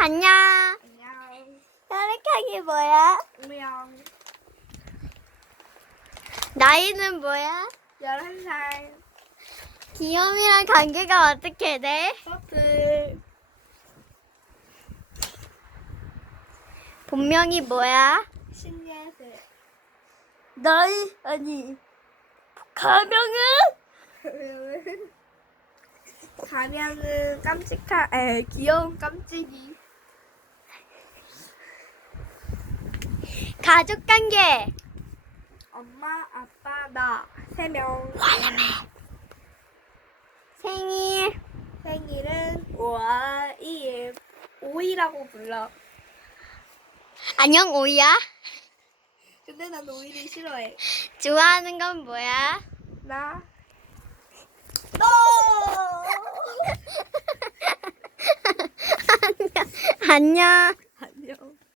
안녕. 안녕. 혈액형이 뭐야? 우영. 나이는 뭐야? 11살. 귀염이랑 관계가 어떻게 돼? 커플. 본명이 뭐야? 신예슬. 나이 아니 가명은? 가면은 깜찍한, 에, 귀여운 깜찍이. 가족 관계. 엄마, 아빠, 나. 세 명. 생일. 생일은 5월 2일. 5일이라고 불러. 안녕 오이야. 근데 난 5일이 싫어해. 좋아하는 건 뭐야? 나. 안녕. 안녕.